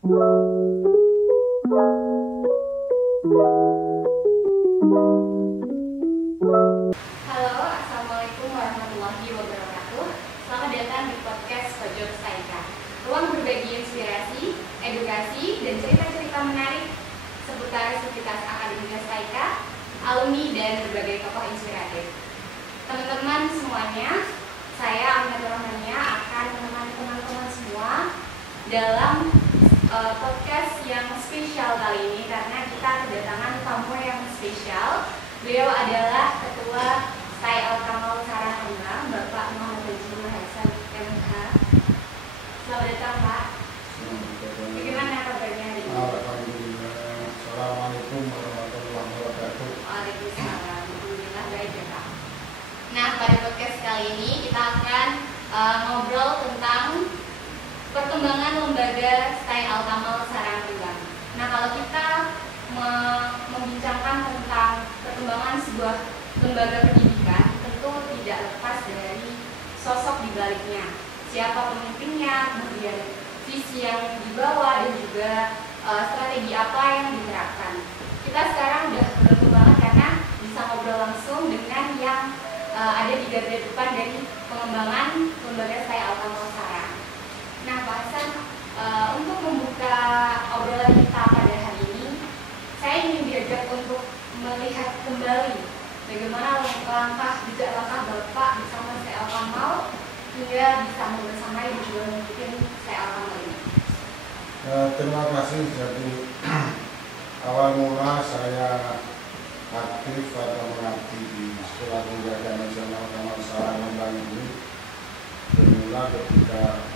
Halo, Assalamualaikum warahmatullahi wabarakatuh. Selamat datang di podcast Pojok Staika. Ruang berbagi inspirasi, edukasi, dan cerita-cerita menarik seputar aktivitas akademika Staika, alumni, dan berbagai tokoh inspiratif. Teman-teman semuanya, saya Aminah Rahmania akan menemani teman-teman semua dalam podcast yang spesial kali ini karena kita kedatangan tamu yang spesial. Beliau adalah Ketua Stai Al-Kamal Sarahana, Bapak Muhammad Haji Hasan MH. Selamat datang, Pak. Bagaimana kabarnya hari ini? Alhamdulillah. Assalamualaikum warahmatullahi wabarakatuh. Waalaikumsalam. Alhamdulillah baik ya, Pak. Nah, pada podcast kali ini kita akan ngobrol tentang perkembangan lembaga Stai Al-Kamal Sarahana. Nah, kalau kita membincangkan tentang perkembangan sebuah lembaga pendidikan, tentu tidak lepas dari sosok di baliknya. Siapa pemimpinnya, kemudian visi yang dibawa, dan juga strategi apa yang diterapkan. Kita sekarang udah beruntung banget karena bisa ngobrol langsung dengan yang ada di garda depan dari pengembangan lembaga Stai Al-Kamal Sarahana. Nah, Pak Hasan, untuk membuka obrolan kita pada hari ini, saya ingin diajak untuk melihat kembali bagaimana langkah Bapak bersama Stai Al-Kamal hingga bisa membersamai dan juga memimpin Stai Al-Kamal ini. Terima kasih. Jadi awal mula saya aktif atau mengabdi di Sekolah Pendidikan Nasional Kamal Sarahana ini bermula ketika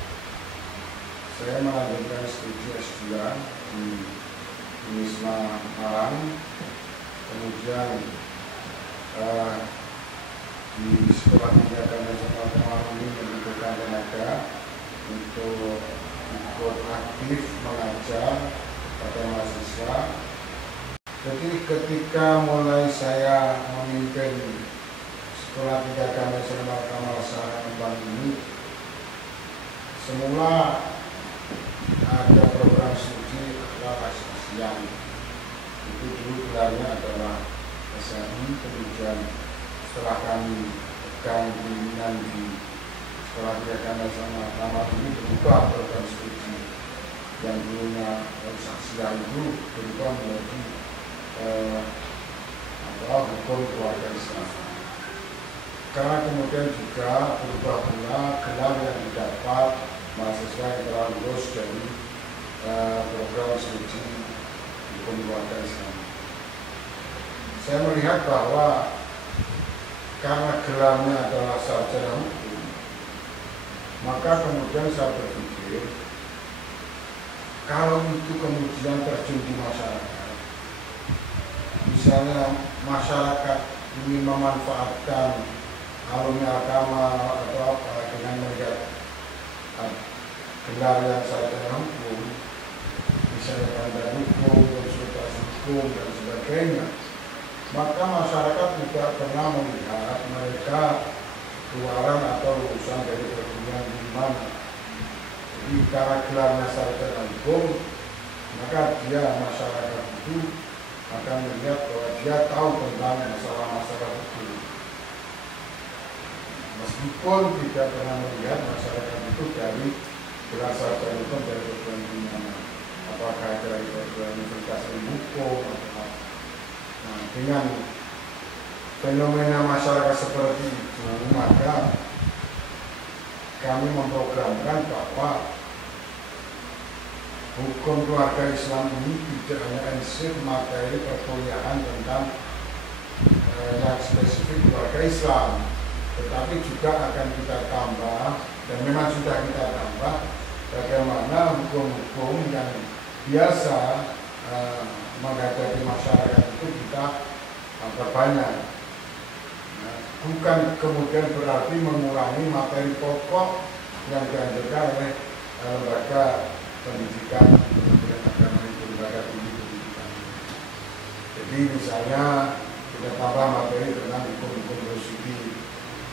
saya melanjutkan studi S2 di Unisma Malang, kemudian di Sekolah Pendidikan Nasional Kamal ini membutuhkan tenaga untuk ikut aktif mengajar pada mahasiswa. Jadi ketika mulai saya memimpin Sekolah Pendidikan Nasional Kamal Sarahana ini, semula ada program studi akhlak Asian. Itu dulu gelarnya adalah SMI, kemudian setelah kami pegang pimpinan di Sekolah Pendidikan Nasional Kamal ini berubah program studi yang dulunya Asian itu berubah menjadi hukum keluarga Islam. Karena kemudian juga berubah pula gelar yang didapat mahasiswa yang telah lulus dari program studi hukum keluarga Islam. Saya melihat bahwa karena gelarnya adalah sarjana hukum, maka kemudian saya berpikir kalau itu kemudian terjun di masyarakat, misalnya masyarakat ingin memanfaatkan alumni agama atau apa dengan melihat gelar yang sarjana hukum, misalnya pandai hukum, konsultasi hukum dan sebagainya, maka masyarakat tidak pernah melihat mereka keluaran atau lulusan dari perguruan di mana. Jadi karena gelarnya sarjana hukum, maka dia masyarakat itu akan melihat bahwa dia tahu tentang masalah-masalah hukum. Meskipun tidak pernah melihat masyarakat itu dari gelar sarjana hukum dari perguruan di mana, apakah dari perguruan Universitas Ilmu Hukum atau apa. Nah, dengan fenomena masyarakat seperti itu, maka kami memprogramkan bahwa hukum keluarga Islam ini tidak hanya ensif materi perkuliahan tentang yang spesifik keluarga Islam, tetapi juga akan kita tambah, dan memang sudah kita tambah, bagaimana hukum-hukum yang biasa menghadapi masyarakat itu kita perbanyak. Nah, bukan kemudian berarti mengurangi materi pokok yang dianjurkan oleh lembaga pendidikan agama itu, lembaga tinggi pendidikan. Jadi misalnya kita tambah materi tentang hukum-hukum prosidi,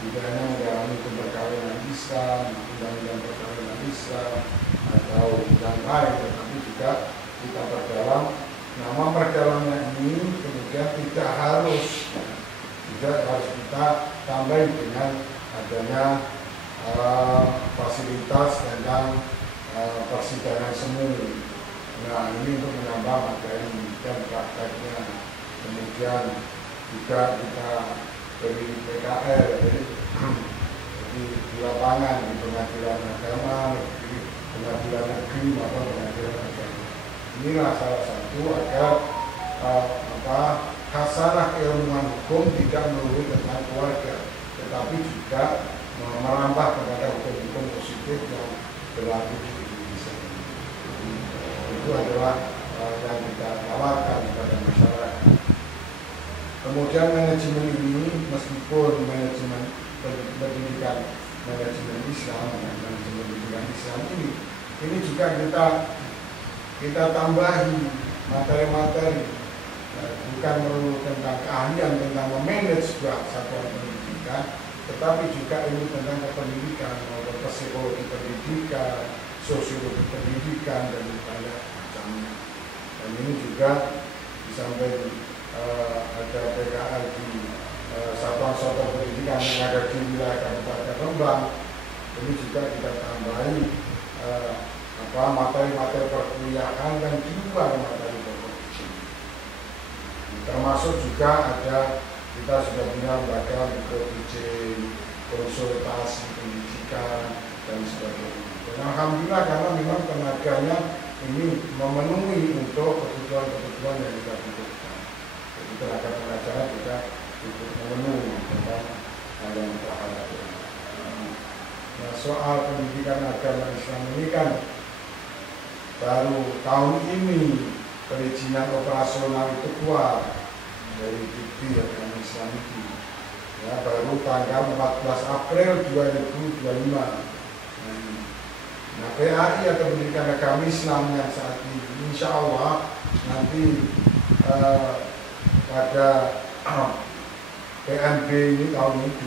tidak hanya mendalami hukum perkawinan Islam, undang-undang perkawinan Islam atau yang lain, tetapi juga juga kita perdalam. Nah, memperdalamnya ini kemudian tidak harus kita tambah dengan adanya fasilitas tentang persidangan semu. Nah, ini untuk menambah materi dan prakteknya. Kemudian juga kita beri PKL, jadi di lapangan, di pengadilan agama, di pengadilan negeri maupun pengadilan agama. Inilah salah satu agar khasanah keilmuan hukum tidak melulu tentang keluarga, tetapi juga merambah kepada hukum-hukum positif yang berlaku di Indonesia. Itu adalah yang kita tawarkan kepada masyarakat. Kemudian manajemen ini, meskipun manajemen pendidikan manajemen Islam dan manajemen pendidikan Islam ini juga kita tambahi materi-materi, bukan melulu tentang keahlian tentang memanage sebuah satuan pendidikan, tetapi juga ilmu tentang kependidikan, maupun psikologi pendidikan, sosiologi pendidikan, dan banyak macamnya. Dan ini juga disampaikan ada PKL di satuan-satuan pendidikan yang ada di wilayah Kabupaten Rembang. Ini juga kita tambahi materi-materi perkuliahan dan di luar materi pokok. Termasuk juga ada, kita sudah punya lembaga mikro konsultasi pendidikan dan sebagainya. Dan alhamdulillah karena memang tenaganya ini memenuhi untuk kebutuhan-kebutuhan yang kita butuhkan. Jadi tenaga pengajar juga untuk memenuhi tentang hal yang terhadap. Nah, soal pendidikan agama Islam ini kan baru tahun ini perizinan operasional itu keluar dari Dikti Agama Islam itu. Ya, baru tanggal 14 April 2025. Nah, PAI atau Pendidikan Agama Islam yang saat ini insya Allah nanti pada PNB ini tahun ini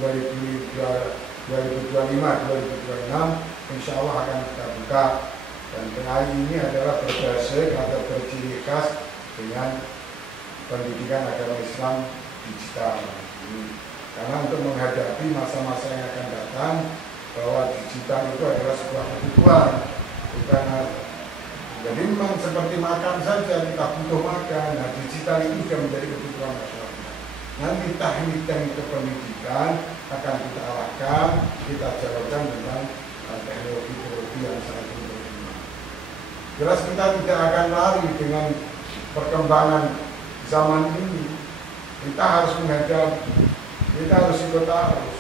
2025-2026 insya Allah akan kita buka. Dan PAI ini adalah berbasis atau berciri khas dengan pendidikan agama Islam digital. Karena untuk menghadapi masa-masa yang akan datang, bahwa digital itu adalah sebuah kebutuhan, bukan. Jadi memang seperti makan saja, kita butuh makan. Nah, digital ini juga menjadi kebutuhan masyarakat. Nanti teknik-teknik kependidikan akan kita arahkan, kita jalankan dengan teknologi-teknologi yang sangat berkembang. Jelas kita tidak akan lari dengan perkembangan zaman ini. Kita harus menghadapi, kita harus ikut arus.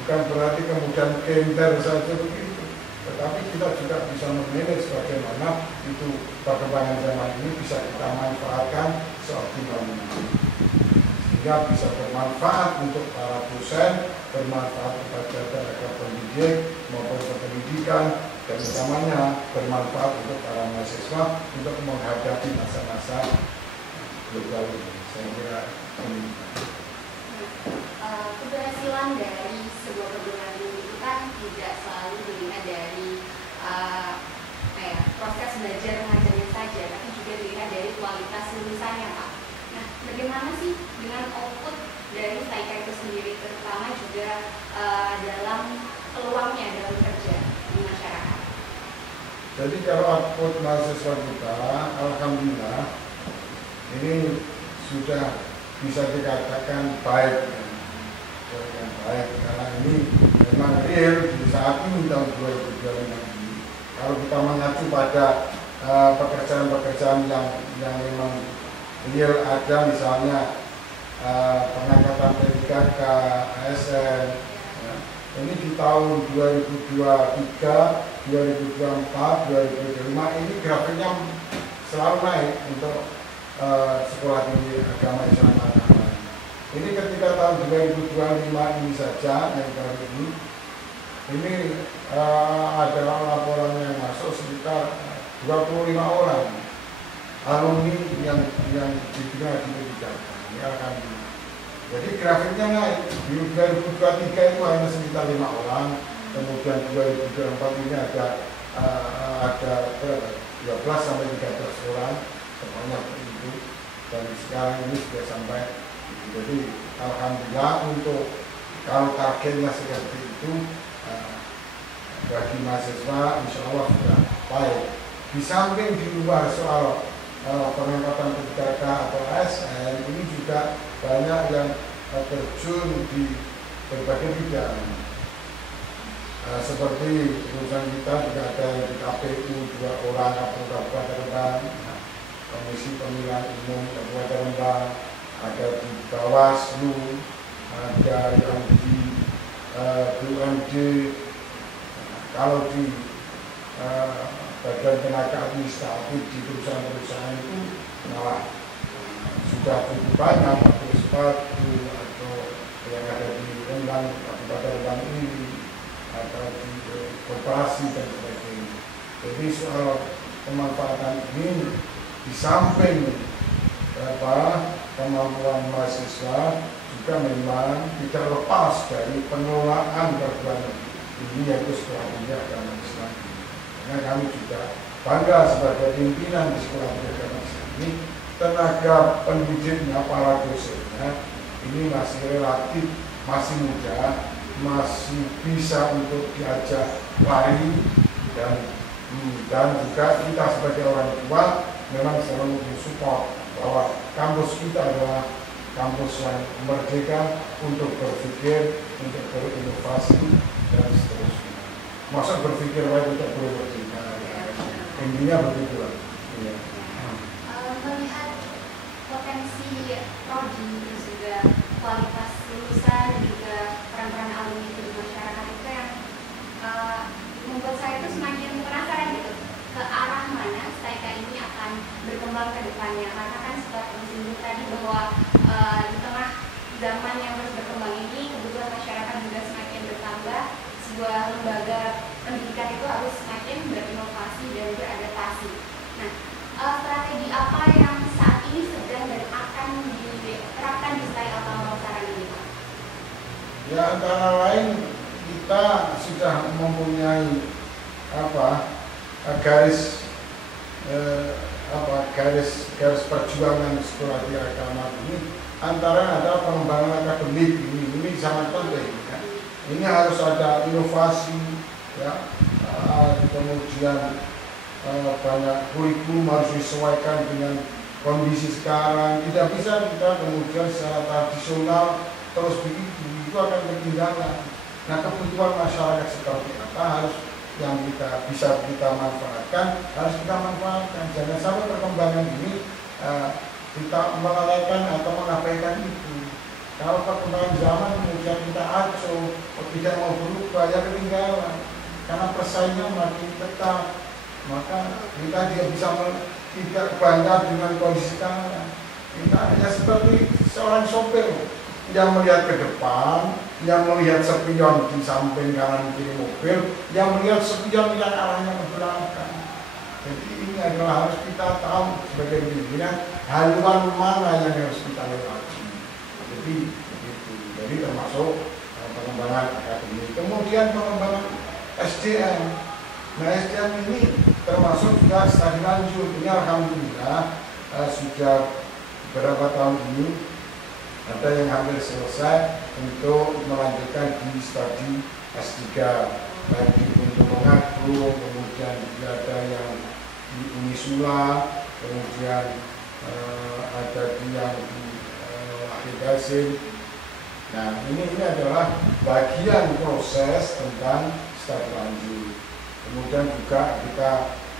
Bukan berarti kemudian genter saja begitu, tetapi kita juga bisa memanage bagaimana itu perkembangan zaman ini bisa kita manfaatkan seoptimal mungkin, sehingga bisa bermanfaat untuk para dosen, bermanfaat kepada tenaga pendidik maupun pendidikan, dan utamanya bermanfaat untuk para mahasiswa untuk menghadapi masa-masa global ini. Saya kira ini. Keberhasilan dari sebuah perguruan tinggi itu kan tidak selalu dilihat dari proses belajar mengajarnya saja, tapi juga dilihat dari kualitas lulusannya, Pak. Nah, bagaimana sih dengan output dari STAIKA itu sendiri, terutama juga dalam peluangnya dalam kerja di masyarakat? Jadi kalau output mahasiswa kita, alhamdulillah ini sudah bisa dikatakan baik. Yang baik, karena ini memang real di saat ini tahun 2025 ini. Kalau kita mengacu pada pekerjaan-pekerjaan yang memang real ada, misalnya pengangkatan PKK, ASN, ya. Ini di tahun 2023, 2024, 2025 ini grafiknya selalu naik untuk sekolah tinggi agama Islam. Ini ketika tahun 2025 ini saja yang baru ini adalah laporan yang masuk sekitar 25 orang alumni yang dibina di pendidikan. Ini akan. Jadi grafiknya naik. Di 2023 itu hanya sekitar 5 orang, kemudian 2024 ini ada berapa? 12 sampai 13 orang pokoknya itu, dan sekarang ini sudah sampai. Jadi alhamdulillah untuk kalau targetnya seperti itu bagi mahasiswa insya Allah sudah baik. Di samping di luar soal pengangkatan PKK atau ASN, ini juga banyak yang terjun di berbagai bidang. Seperti urusan kita juga ada di KPU 2 orang Kabupaten Rembang, Komisi Pemilihan Umum Kabupaten Rembang, ada di Bawaslu, ada yang di BUMD. Kalau di bagian tenaga administratif di perusahaan-perusahaan itu malah sudah cukup banyak, sepatu atau yang ada di Rembang, Kabupaten Rembang ini, atau di koperasi dan sebagainya. Jadi soal pemanfaatan ini di samping kemampuan mahasiswa juga memang tidak lepas dari pengelolaan perguruan ini, yaitu sekolah tinggi agama Islam. Karena kami juga bangga sebagai pimpinan di sekolah tinggi agama Islam ini, tenaga pendidiknya, para dosennya ini masih relatif masih muda, masih bisa untuk diajak lari, dan juga kita sebagai orang tua memang selalu mensupport bahwa kampus kita adalah kampus yang merdeka untuk berpikir, untuk berinovasi dan seterusnya. Masa berpikir baik untuk bermerdeka, intinya begitu lah. Ya. Melihat potensi prodi terus juga kualitas lulusan dan juga peran-peran alumni itu di masyarakat itu yang membuat saya itu semakin penasaran gitu ke arah mana STIK ini akan berkembang ke depannya, karena kan seperti disinggung tadi bahwa di tengah zaman yang terus berkembang ini kebutuhan masyarakat juga semakin bertambah, sebuah lembaga pendidikan itu harus semakin berinovasi dan beradaptasi. Nah, strategi apa yang saat ini sedang dan akan diterapkan di STIK Pamekasan ini, Pak? Ya, antara lain kita sudah mempunyai garis perjuangan sekolah tinggi agama ini, antara ada pengembangan akademik ini sangat penting. Ya. Ini harus ada inovasi, ya, kemudian banyak kurikulum harus disesuaikan dengan kondisi sekarang. Tidak bisa kita kemudian secara tradisional terus begitu, itu akan ketinggalan. Nah, kebutuhan masyarakat seperti apa harus yang kita bisa kita manfaatkan, harus kita manfaatkan. Jangan sampai perkembangan ini kita melalaikan atau mengabaikan itu. Kalau perkembangan zaman kemudian kita acuh, tidak mau berubah, ya ketinggalan. Karena persaingan makin ketat, maka kita tidak bisa tidak bangga dengan kondisi sekarang. Kita hanya seperti seorang sopir yang melihat ke depan, yang melihat spion di samping kanan kiri mobil, yang melihat spion yang arahnya ke belakang. Jadi ini adalah harus kita tahu sebagai pimpinan haluan mana yang harus kita lewati. Jadi itu. Jadi termasuk pengembangan akademik. Kemudian pengembangan SDM. Nah, SDM ini termasuk juga studi lanjut. Ini alhamdulillah sudah beberapa tahun ini ada yang hampir selesai untuk melanjutkan di studi S3, baik di Tulungagung, kemudian juga ada yang di Unisula, kemudian ada yang di Akhir Basin. Nah, ini adalah bagian proses tentang studi lanjut. Kemudian juga kita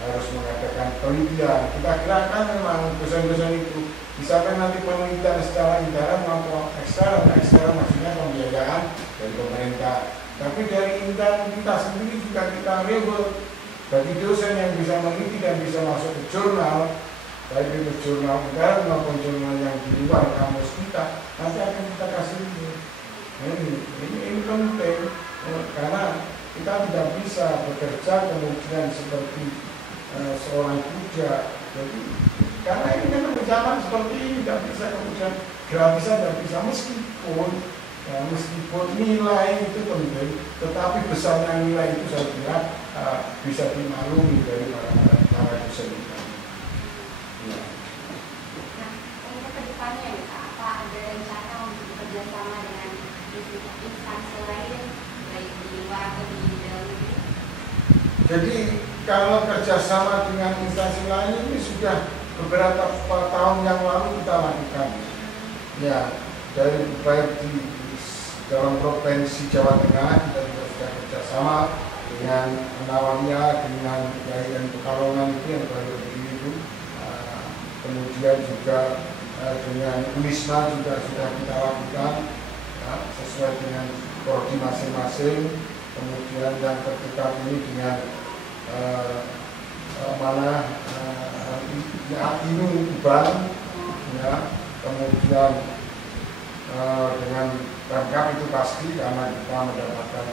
harus mengadakan penelitian. Kita kirakan memang dosen-dosen itu bisa kan nanti penelitian secara intern maupun eksternal. Eksternal maksudnya pembiayaan dari pemerintah. Tapi dari intern kita sendiri juga kita reward bagi dosen yang bisa meneliti dan bisa masuk ke jurnal, baik itu jurnal intern maupun jurnal yang di luar kampus kita, nanti akan kita kasih ini. Ini penting karena kita tidak bisa bekerja kemudian seperti seorang budak. Jadi karena ini kan zaman seperti ini tidak bisa kemudian gratisan, tidak bisa, meskipun nilai itu penting, tetapi besarnya nilai itu saya kira bisa dimaklumi dari para dosen kita. Ya. Nah, untuk kedepannya nih Kak, apa ada rencana untuk bekerja sama dengan instansi lain, baik di luar atau di dalam negeri? Jadi kalau kerjasama dengan instansi lain ini sudah beberapa tahun yang lalu kita lakukan. Ya, dari baik di dalam provinsi Jawa Tengah kita juga sudah kerjasama dengan Nawawiya, dengan Yayasan Pekalongan itu yang baru berdiri itu. Kemudian juga dengan Unisma juga sudah kita lakukan ya, sesuai dengan prodi masing-masing. Kemudian yang terdekat ini dengan Inu Uban, ya, kemudian dengan Pemkab itu pasti karena kita mendapatkan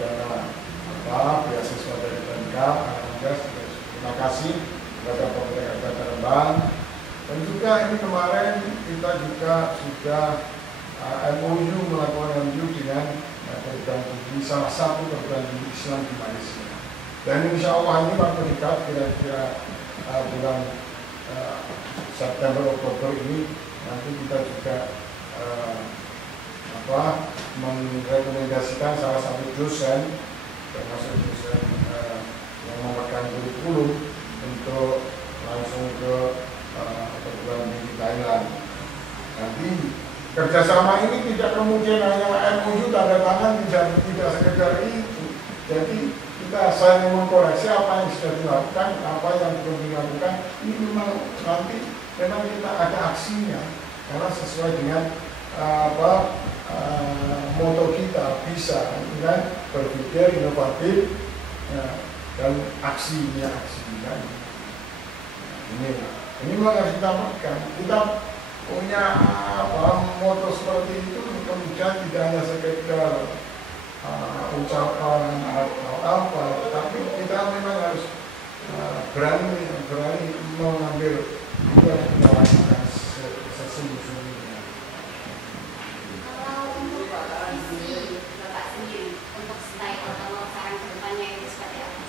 dana beasiswa dari Pemkab. Terima kasih kepada Pemerintah Kabupaten Rembang. Dan juga ini kemarin kita juga sudah MOU melakukan MOU dengan perguruan tinggi, salah satu perguruan tinggi Islam di Malaysia. Dan insya Allah ini waktu dekat kira-kira bulan September Oktober ini nanti kita juga merekomendasikan salah satu dosen termasuk dosen yang memegang kurikulum untuk langsung ke perguruan tinggi Thailand. Nanti kerjasama ini tidak kemudian hanya MOU tanda tangan, tidak sekedar itu. Jadi kita saling mengkoreksi apa yang sudah dilakukan, apa yang belum dilakukan. Ini memang nanti memang kita ada aksinya karena sesuai dengan moto kita bisa dengan berpikir inovatif dan aksinya. Ini memang harus kita makan. Kita punya moto seperti itu kemudian tidak hanya sekedar ucapan atau apa, tapi kita memang harus berani mengambil itu yang kita lakukan sesungguhnya. Kalau untuk visi Bapak sendiri untuk style atau saran kedepannya itu seperti apa?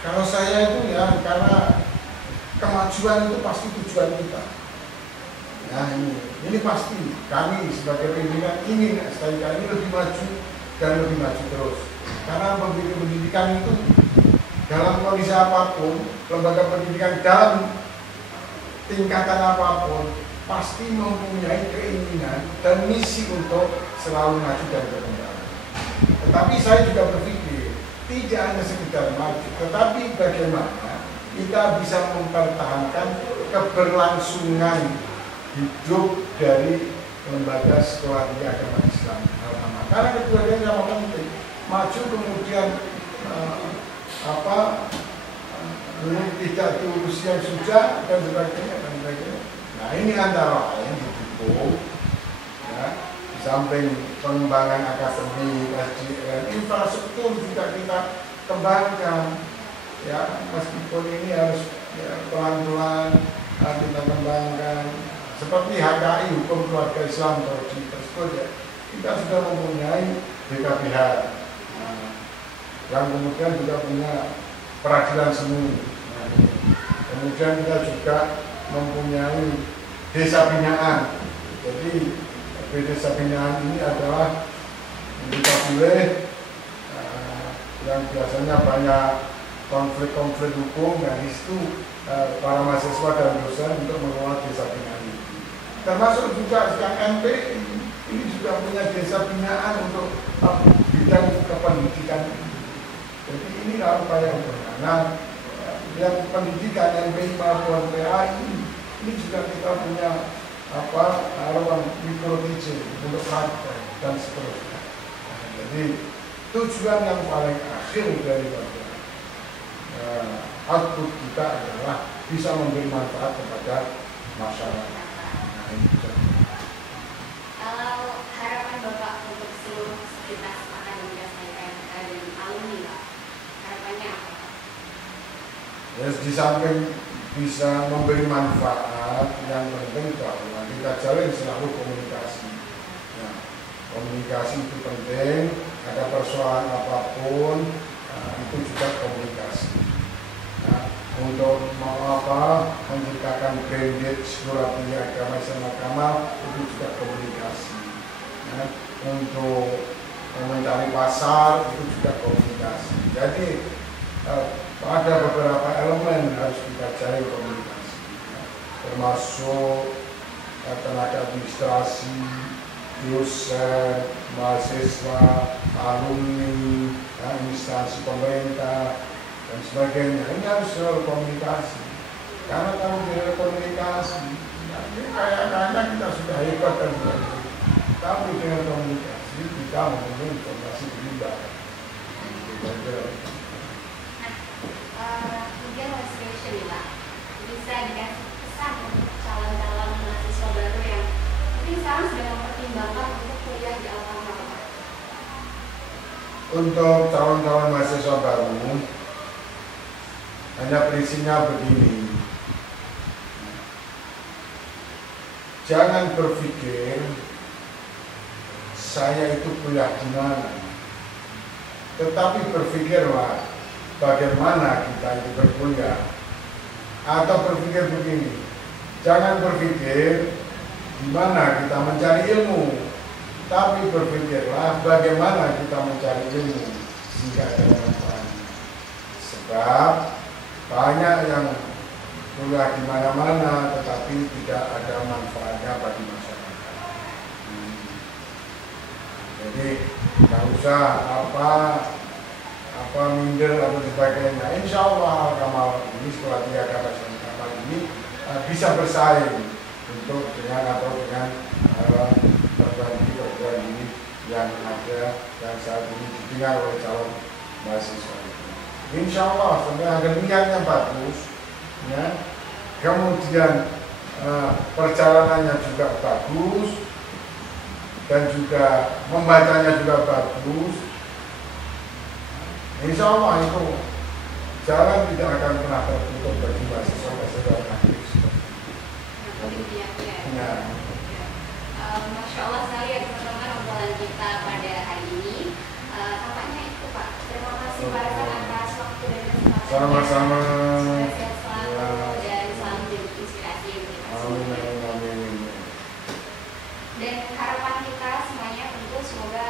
Kalau saya itu ya karena kemajuan itu pasti tujuan kita. Nah ini pasti kami sebagai pimpinan ingin STIK ini lebih maju dan lebih maju terus. Karena pendidikan itu dalam kondisi apapun, lembaga pendidikan dalam tingkatan apapun pasti mempunyai keinginan dan misi untuk selalu maju dan berkembang. Tetapi saya juga berpikir tidak hanya sekedar maju, tetapi bagaimana kita bisa mempertahankan keberlangsungan hidup dari lembaga sekolah tinggi agama Islam. Karena kedua-duanya sama penting. Maju kemudian tidak diurus yang sudah dan sebagainya. Nah ini antara lain didukung ya, di samping pengembangan akademik, SDM, infrastruktur juga kita kembangkan. Ya meskipun ini harus pelan-pelan kita kembangkan. Seperti HKI Hukum Keluarga Islam tersebut ya, kita sudah mempunyai BKPH yang kemudian juga punya peradilan semu. Kemudian kita juga mempunyai desa binaan. Jadi desa binaan ini adalah kita pilih yang biasanya banyak konflik-konflik hukum, dan itu para mahasiswa dan dosen untuk mengelola desa binaan ini. Termasuk juga sekarang MP ini juga punya desa binaan untuk bidang kependidikan. Jadi inilah upaya nah yang pendidikan MP maupun PA ini juga kita punya ruang mikro TJ untuk praktek dan seterusnya. Jadi tujuan yang paling akhir daripada output kita adalah bisa memberi manfaat kepada masyarakat. Kalau harapan Bapak untuk seluruh aktivitas akademik STIK dan alumni, Pak, harapannya apa? Ya, di samping bisa memberi manfaat, yang penting bahwa kita jalin selalu komunikasi. Ya, komunikasi itu penting. Ada persoalan apapun, itu juga komunikasi. Nah, untuk menciptakan branded Surabaya Agama Islam Agama, itu juga komunikasi. Ya. Untuk mencari pasar itu juga komunikasi. Jadi ada beberapa elemen harus kita cari komunikasi, ya. Termasuk tenaga administrasi, dosen, mahasiswa, alumni, ya, instansi pemerintah dan sebagainya. Ini harus selalu komunikasi. Karena kalau tidak komunikasi, ya, kayaknya kita sudah hebat dan sebagainya. Tapi dengan komunikasi kita mempunyai informasi berlimpah. Kemudian Mas Yoshalila bisa dikasih pesan untuk calon-calon mahasiswa baru yang mungkin sekarang sedang mempertimbangkan untuk kuliah di Alma Mater. Untuk calon-calon mahasiswa baru, hanya prinsipnya begini. Jangan berpikir saya itu kuliah di mana, tetapi berpikirlah bagaimana kita itu berkuliah. Atau berpikir begini, jangan berpikir di mana kita mencari ilmu, tapi berpikirlah bagaimana kita mencari ilmu sehingga ada manfaatnya. Sebab banyak yang kuliah di mana-mana tetapi tidak ada manfaatnya bagi masyarakat. Jadi nggak usah minder atau sebagainya. Insya Allah Al-Kamal ini sekolah 3 Kamal ini bisa bersaing untuk dengan perguruan tinggi yang ada yang saat ini didengar oleh calon mahasiswa. Insya Allah sebenarnya niatnya bagus, ya. Kemudian perjalanannya juga bagus dan juga membacanya juga bagus. Insya Allah itu jalan tidak akan pernah tertutup bagi mahasiswa aktif. Ya. Masya Allah sekali ya teman-teman obrolan kita pada hari ini. Tampaknya itu Pak. Terima kasih Pak Hasan atas waktu dan kesempatan. Sama-sama. Sehat selalu dan selalu jadi inspirasi untuk kita semua. Dan harapan kita semuanya tentu semoga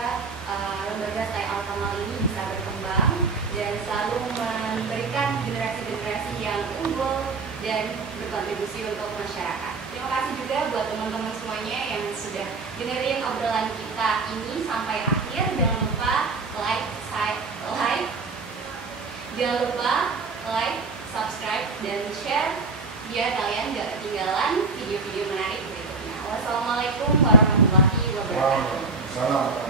lembaga Stay Al-Kamal ini bisa berkembang dan selalu memberikan generasi-generasi yang unggul dan berkontribusi untuk masyarakat. Terima kasih juga buat teman-teman semuanya yang sudah dengerin obrolan kita ini sampai akhir. Jangan lupa like, subscribe, dan share biar kalian gak ketinggalan video-video menarik berikutnya. Wassalamualaikum warahmatullahi wabarakatuh.